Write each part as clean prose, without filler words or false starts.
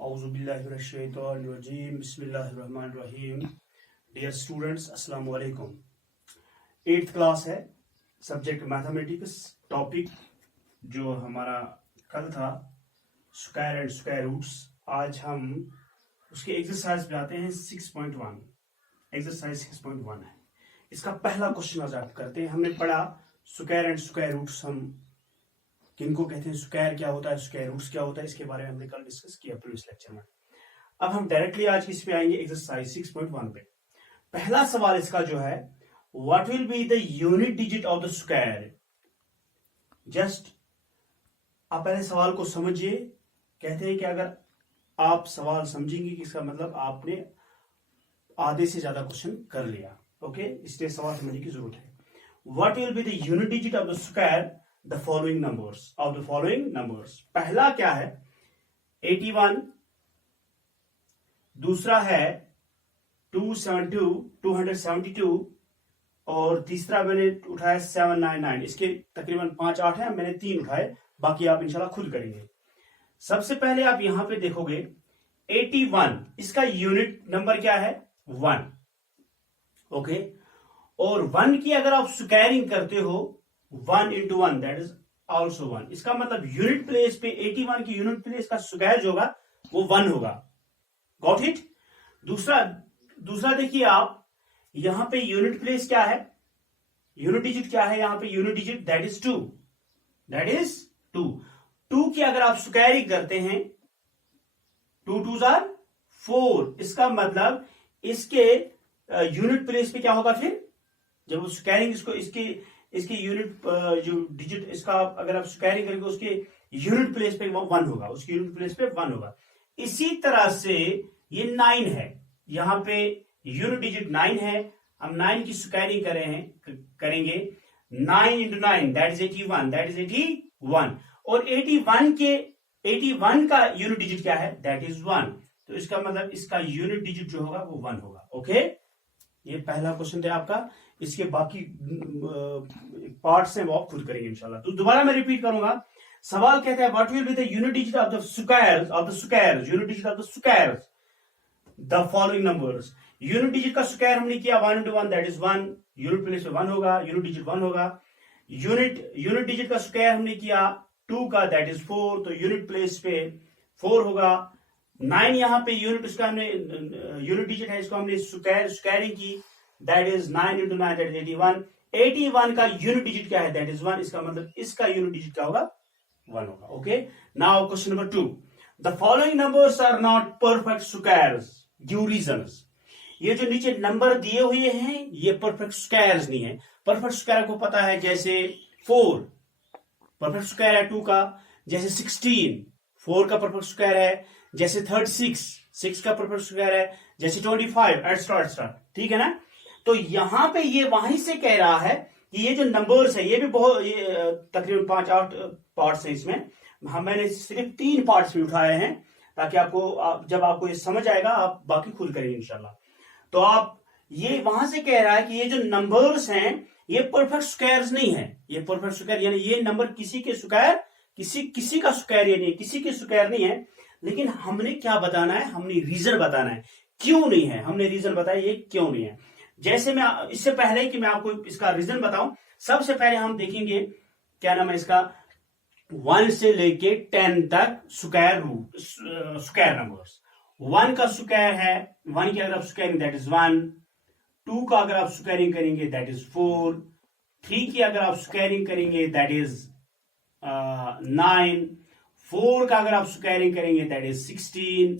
औज़ुबिल्लाहिमिनश्शैतानिर्रजीम बिस्मिल्लाहिर्रहमानिर्रहीम। Dear students, अस्सलाम वालेकुम। 8th क्लास है, सब्जेक्ट मैथमेटिक्स। टॉपिक जो हमारा कल था स्क्वायर एंड स्क्वायर रूट्स। आज हम उसके एक्सरसाइज पे आते हैं। 6.1 एक्सरसाइज 6.1 है। इसका पहला क्वेश्चन आज आप करते हैं। हमने पढ़ा स्क्वायर एंड स्क्वायर रूट्स, हम किनको कहते हैं, स्क्वायर क्या होता है, स्क्वायर रूट्स क्या होता है, इसके बारे में हमने कल डिस्कस किया प्रीवियस लेक्चर में। अब हम डायरेक्टली आज किस पे आएंगे, एक्सरसाइज 6.1 पे। पहला सवाल इसका जो है, what will be the unit digit of the square. Just आप पहले सवाल को समझिए। कहते हैं कि अगर आप सवाल समझेंगे कि इसका मतलब आपने आधे से ज्यादा क्वेश्चन कर लिया। ओके, इसलिए सवाल समझने की जरूरत है। What will be the unit digit of the square the following numbers of the following numbers. पहला क्या है 81, दूसरा है 272 और तीसरा मैंने उठाया 799। इसके तकरीबन 5-8 है, मैंने 3 उठाए, बाकी आप इंशाल्लाह खुद करेंगे। सबसे पहले आप यहां पे देखोगे 81, इसका यूनिट नंबर क्या है 1। ओके, और 1 की अगर आप स्क्वायरिंग करते हो 1 into 1 दैट इज ऑल्सो 1। इसका मतलब यूनिट प्लेस पे 81 की यूनिट प्लेस का स्क्वायर जो होगा वो 1 होगा। Got it. दूसरा देखिए आप, यहां पे यूनिट प्लेस क्या है, यूनिट डिजिट क्या है, यहां पे unit digit that is 2। That is 2 की अगर आप स्क्वायरिंग करते हैं 2 2s are 4। इसका मतलब इसके यूनिट प्लेस पे क्या होगा फिर, जब स्क्वायरिंग इसको इसके यूनिट जो डिजिट इसका अगर आप स्क्वायरिंग करेंगे उसके यूनिट प्लेस पे 1 होगा, उसकी यूनिट प्लेस पे 1 होगा। इसी तरह से ये 9 है, यहां पे यूनिट डिजिट 9 है, हम 9 की स्क्वायरिंग करेंगे 9 into 9 that is 81, that is 81। और 81 का यूनिट डिजिट क्या है, दैट इज 1। तो इसका मतलब इसका यूनिट डिजिट जो होगा वो 1 होगा। ओके, ये पहला क्वेश्चन था आपका। इसके बाकी पार्ट्स हैं वो आप खुद करेंगे इंशाल्लाह। तो दोबारा मैं रिपीट करूंगा। सवाल कहता है what will be the unit digit of the squares unit digit of the squares the following numbers. Unit digit का स्क्वायर हमने किया 1 into 1 that is 1, unit place पे 1 होगा, यूनिट डिजिट 1 होगा। यूनिट डिजिट का स्क्वायर हमने किया 2 का दैट इज 4, तो यूनिट प्लेस पे 4 होगा। 9 यहां पे यूनिट इसका हमने यूनिट डिजिट है, इसको हमने स्क्वायरिंग की, that is 9 into 9 that is 81। 81 का यूनिट डिजिट क्या है, दैट इज 1। इसका मतलब इसका यूनिट डिजिट क्या होगा, 1 होगा। Okay, now question number 2, the following numbers are not perfect squares, give reasons. ये जो नीचे नंबर दिए हुए हैं ये परफेक्ट स्क्वायर्स नहीं है। परफेक्ट स्क्वायर को पता है, जैसे 4 परफेक्ट स्क्वायर है 2 का, जैसे 16 4 का परफेक्ट स्क्वायर है, जैसे 36 6 का परफेक्ट स्क्वायर है, जैसे 25 एक्स्ट्रा। ठीक है ना। तो यहां पे ये वहीं से कह रहा है कि ये जो नंबर्स है ये भी बहुत तकरीबन 5-8 पार्ट्स हैं इसमें। मैंने सिर्फ 3 पार्ट्स भी उठाए हैं ताकि जब आपको ये समझ आएगा आप बाकी खुद करेंगे इंशाल्लाह। तो आप ये वहां से कह रहा है कि ये जो नंबर्स हैं ये परफेक्ट स्क्वायर्स नहीं है। ये परफेक्ट स्क्वायर यानी ये नंबर किसी के स्क्वायर किसी का स्क्वायर ये नहीं, किसी के स्क्वायर नहीं है। लेकिन हमने क्या बताना है, हमने रीजन बताना है क्यों नहीं है। हमने रीजन बताया ये क्यों नहीं है। जैसे मैं इससे पहले कि मैं आपको इसका रीजन बताऊं, सबसे पहले हम देखेंगे क्या नाम है इसका 1 से लेके 10 तक स्क्वायर नंबर्स। 1 का स्क्वायर है, 1 की अगर आप स्क्वायरिंग दैट इज 1। 2 का अगर आप स्क्वायरिंग करेंगे दैट इज 4। 3 की अगर आप स्क्वायरिंग करेंगे दैट इज 9। 4 का अगर आप स्क्वायरिंग करेंगे दैट इज 16।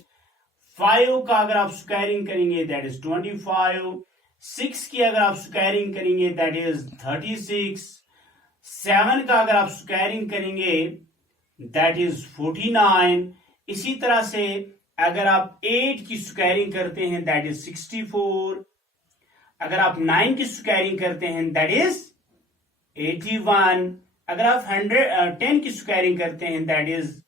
5 का अगर आप स्क्वायरिंग करेंगे दैट इज 25। 6 की अगर आप स्क्वायरिंग करेंगे दैट इज 36। 7 का अगर आप स्क्वायरिंग करेंगे दैट इज 49। इसी तरह से अगर आप 8 की स्क्वायरिंग करते हैं दैट इज 64। अगर आप 9 की स्क्वायरिंग करते हैं दैट इज 81। अगर आप 10 की स्क्वायरिंग करते हैं दैट इज,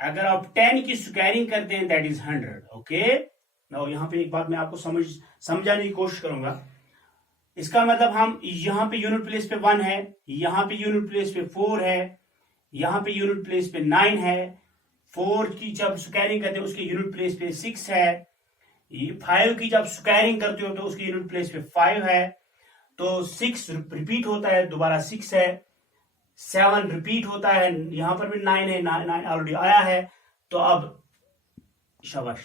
अगर आप 10 की स्क्वायरिंग करते हैं दैट इज 100। ओके, नाउ यहां पे एक बात मैं आपको समझाने की कोशिश करूंगा। इसका मतलब हम यहां पे यूनिट प्लेस पे 1 है, यहां पे यूनिट प्लेस पे 4 है, यहां पे यूनिट प्लेस पे 9 है, 4 की जब स्क्वायरिंग करते हो उसके यूनिट प्लेस पे 6 है, 5 की जब स्क्वायरिंग करते हो तो उसके यूनिट प्लेस पे 5 है, तो 6 रिपीट होता है, दोबारा 6 है, 7 रिपीट होता है, यहां पर भी 9 है, 9 ऑलरेडी आया है, तो अब शाबाश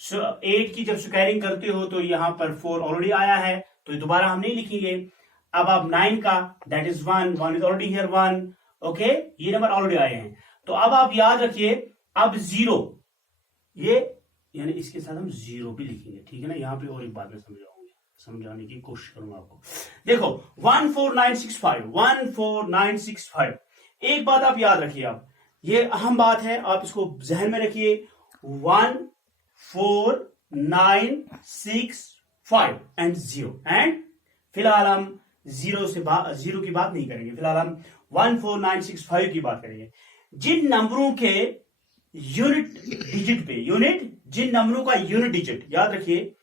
8 की जब स्क्वायरिंग करते हो तो यहां पर 4 ऑलरेडी आया है, तो दोबारा हम नहीं लिखेंगे। अब आप 9 का that is 1 is already here 1, okay, ये नंबर ऑलरेडी आए हैं। तो अब आप याद रखिए, अब 0 ये यानी इसके साथ हम 0 भी लिखेंगे, ठीक है ना। यहां पे और एक बात मैं समझाने की कोशिश करूंगा आपको। देखो 14965 एक बात आप याद रखिए, आप ये अहम बात है, आप इसको जहन में रखिए। 14965 एंड 0, एंड फिलहाल हम 0 की बात नहीं करेंगे, फिलहाल हम 14965 की बात करेंगे। जिन नंबरों के यूनिट डिजिट पे जिन नंबरों का यूनिट डिजिट याद रखिए,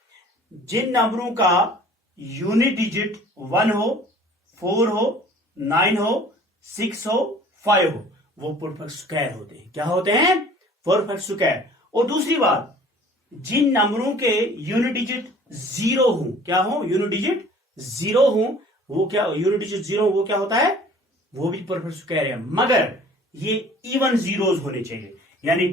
जिन नंबरों का यूनिट डिजिट 1 हो, 4 हो, 9 हो, 6 हो, 5 हो, वो परफेक्ट स्क्वायर होते हैं। क्या होते हैं? Perfect square. और दूसरी बात, जिन नंबरों के यूनिट डिजिट 0 हो, क्या हो? यूनिट डिजिट 0 हो, वो क्या यूनिट डिजिट 0 वो क्या होता है? वो भी परफेक्ट स्क्वायर है, मगर ये इवन जीरोस होने चाहिए। यानी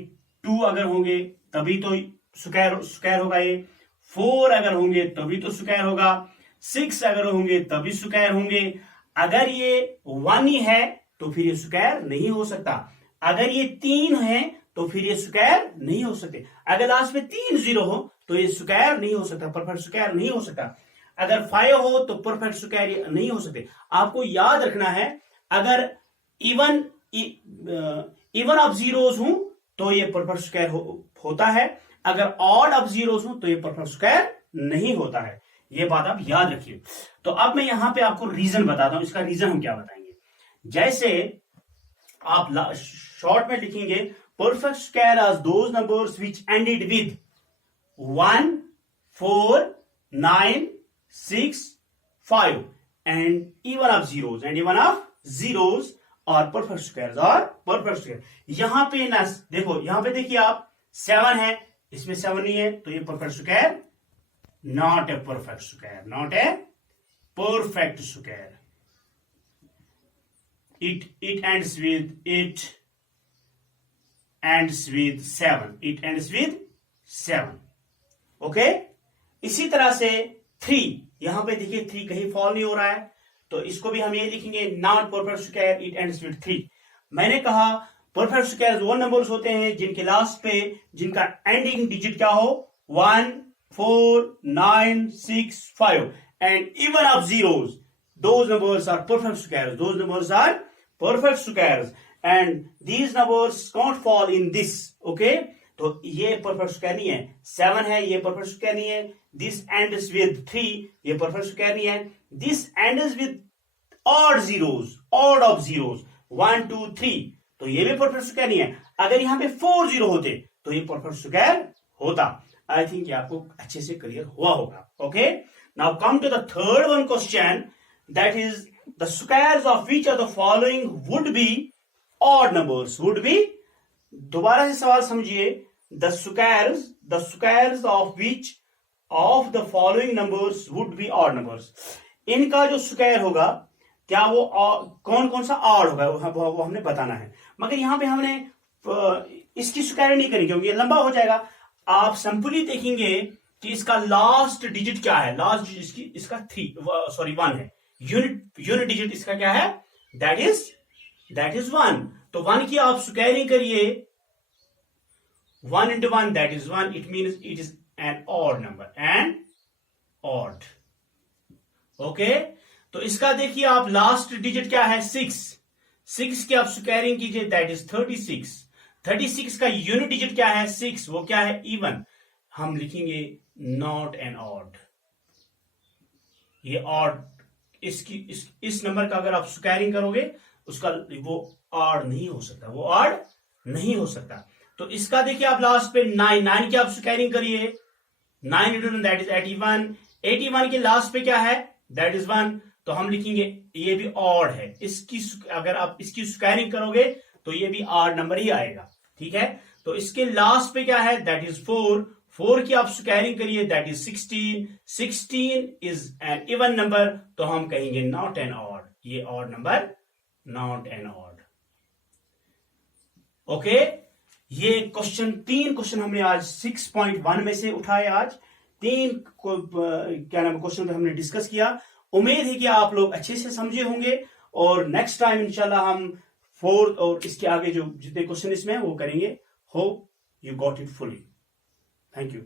2 अगर होंगे तभी तो स्क्वायर होगा, ये 4 अगर होंगे तभी तो स्क्वायर होगा, 6 अगर होंगे तभी स्क्वायर होंगे। अगर ये 1 ही है तो फिर ये स्क्वायर नहीं हो सकता। अगर ये 3 है तो फिर ये स्क्वायर नहीं हो सकते। अगर लास्ट में 3 0 हो तो ये स्क्वायर नहीं हो सकता, परफेक्ट स्क्वायर नहीं हो सकता। अगर 5 हो तो परफेक्ट स्क्वायर नहीं हो सकते। आपको याद रखना है, अगर इवन ऑफ जीरोस हूं तो ये परफेक्ट स्क्वायर होता है, अगर ऑड ऑफ जीरोस हूं तो ये परफेक्ट स्क्वायर नहीं होता है। ये बात आप याद रखिए। तो अब मैं यहां पे आपको रीजन बताता हूं। इसका रीजन हम क्या बताएंगे, जैसे आप शॉर्ट में लिखेंगे perfect square are those numbers which ended with 1 4 9 6 5 and even of zeros, and even of zeros और परफेक्ट स्क्वायर्स और परफेक्ट स्क्वायर। यहां पे ना देखो, यहां पे देखिए आप 7 है, इसमें 7 नहीं है, तो ये perfect square not a perfect square, not a perfect square. it ends with 7, okay. इसी तरह से 3, यहां पे देखिए 3 कहीं फॉल नहीं हो रहा है, तो इसको भी हम ये लिखेंगे not perfect square, it ends with 3। मैंने कहा परफेक्ट स्क्वायर वो नंबर्स होते हैं जिनके लास्ट पे जिनका एंडिंग डिजिट क्या हो 1 4 9 6 5 and even of zeros, those numbers are perfect squares, those numbers are perfect squares and these numbers can't fall in this, okay। तो ये परफेक्ट स्क्वायर नहीं है, 7 है, ये परफेक्ट स्क्वायर नहीं है, this ends with 3, ये परफेक्ट स्क्वायर नहीं है, this ends with odd of zeros 1 2 3, तो ये भी परफेक्ट स्क्वायर नहीं है। अगर यहां पे 4 0 होते तो ये परफेक्ट स्क्वायर होता। आई थिंक ये आपको अच्छे से क्लियर हुआ होगा, okay. Now come to the third one question, that is the squares of which of the following would be odd numbers, would be, दोबारा से सवाल समझिए, the squares of which of the following numbers would be odd numbers। इनका जो square होगा क्या वो कौन कौन सा ऑड होगा वो हमने बताना है, मगर यहां पे हमने इसकी स्क्वायर नहीं करेंगे क्योंकि ये लंबा हो जाएगा। आप सिंपली देखेंगे कि इसका लास्ट डिजिट क्या है, लास्ट डिजिट इसका 1 है, यूनिट डिजिट इसका क्या है, दैट इज 1। तो 1 की आप स्क्वायरिंग करिए, 1 into 1 that is 1, it means it is an odd number, and odd, okay. तो इसका देखिए आप लास्ट डिजिट क्या है 6 की आप स्क्वायरिंग कीजिए, दैट इज 36 का यूनिट डिजिट क्या है 6, वो क्या है इवन। हम लिखेंगे नॉट एन ऑड, ये ऑड, इस नंबर का अगर आप स्क्वायरिंग करोगे उसका वो ऑड नहीं हो सकता, वो ऑड नहीं हो सकता। तो इसका देखिए आप लास्ट पे 9 की आप स्क्वायरिंग करिए, 9 into 9 दैट इज 81 के लास्ट पे क्या है, दैट इज 1, तो हम लिखेंगे ये भी ऑड है। अगर आप इसकी स्क्वायरिंग करोगे तो ये भी ऑड नंबर ही आएगा, ठीक है। तो इसके लास्ट पे क्या है, दैट इज 4, 4 की आप स्क्वायरिंग करिए, that is 16, 16 is an even number, तो हम कहेंगे नॉट एन ऑड, ये odd number, not an odd. Okay, ये क्वेश्चन, 3 क्वेश्चन हमने आज 6.1 में से उठाए, आज 3 क्या नाम क्वेश्चन पे हमने डिस्कस किया। उम्मीद है कि आप लोग अच्छे से समझे होंगे और नेक्स्ट टाइम इंशाल्लाह हम 4 और इसके आगे जो जितने क्वेश्चन इसमें वो करेंगे। Hope you got it fully. Thank you.